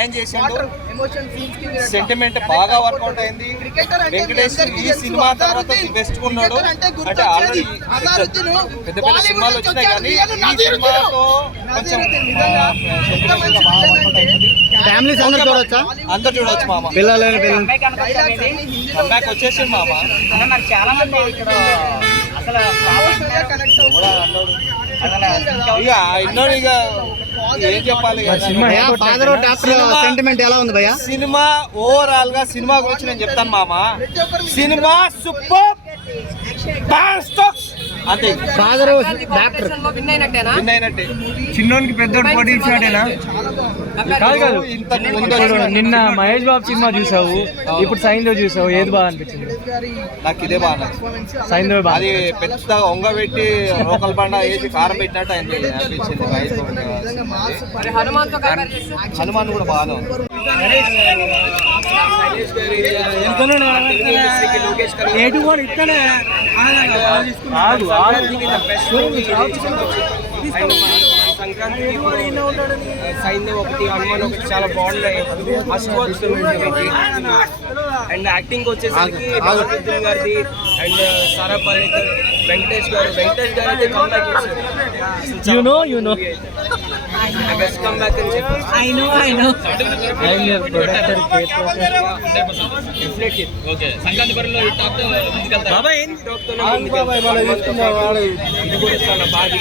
న్యాయం చేసిండు. సెంటిమెంట్ బాగా వర్కౌట్ అయింది. వెంకటేష్ ఈ సినిమా తర్వాత ది బెస్ట్ ఉన్నాడు. అంటే ఆల్రెడీ పెద్ద పెద్ద సినిమాలు వచ్చినాయి కానీ ఈ సినిమాతో కొంచెం సెంటిమెంట్ బాగా వర్కౌట్ అయింది. ఫ్యామిలీస్ అందరూ చూడొచ్చా? అందరు చూడవచ్చు మామ. పిల్లలు కంబ్యాక్ వచ్చేసి మామ. చాలా మంది ఇక్కడ అసలు ఇక ఇన్నోడు ఇక ఏం చెప్పాలి. సెంటిమెంట్ ఎలా ఉంది భయ్యా? సినిమా ఓవరాల్ గా సినిమా గురించి నేను చెప్తాను మామ. సినిమా సూపర్ అంతే. ఫాదర్ డాక్టర్ విన్ అయినట్టే. చిన్నోనికి పెద్దోడు పోటీ ఇచ్చాడేనా? కాదు నిన్న మహేష్ బాబు సినిమా చూసావు, ఇప్పుడు సైంధవ్ చూసావు, ఏది బాగా అనిపించింది? నాకు ఇదే బాగా నచ్చింది. సైంధవ్ బాగా అది పెద్ద ఒంగబెట్టి రోకల్ బండ వేసి కారం పెట్టినట్టు అనిపించింది. హనుమాన్ కూడా బాగా ఉంది. సంక్రాంతి సైంధవ్ ఒకటి, హనుమాన్ ఒకటి చాలా బాగున్నాయి. అండ్ యాక్టింగ్ వచ్చేసరికి అర్జున్ గారిది అండ్ సారా పాలేకర్, వెంకటేష్ గారు అయితే కంబ్యాక్ చేశారు. బెస్ట్ కంబ్యాక్ అని చెప్పి ఇది కూడా చాలా బాగా